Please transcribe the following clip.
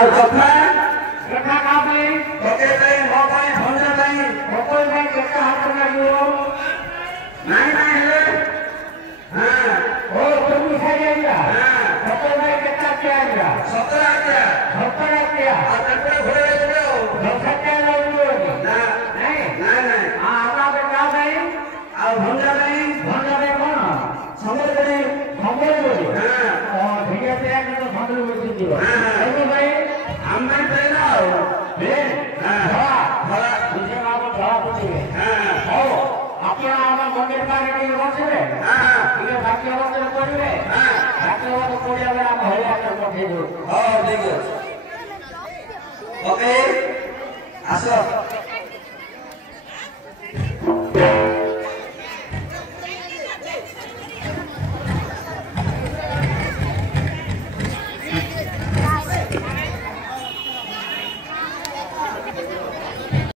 कथा कथा का भाई ओके भाई हो भाई भंजा भाई कोई भाई कथा हाथ में लियो नहीं है हां ओ तुम खाई जाएगा हां कोई भाई कथा क्या आएगा 17 क्या और कपड़े घोड़े ले लो सत्या लोग ना नहीं हां आगा पे का भाई आ भंजा भाई कौन समुद्र बोली हां और भैया तेरा तो समुद्र बोली दियो हां भाई हम नहीं पहना बे हां भला मुझे आप भला पूछिए हां ओ अपना आमा मंदिर का रेडी बसबे हां ये बाकी अवस्था पड़िबे हां बाकी अवस्था पड़िया बेला हम होया के पठेबो हां देखो ओके आसो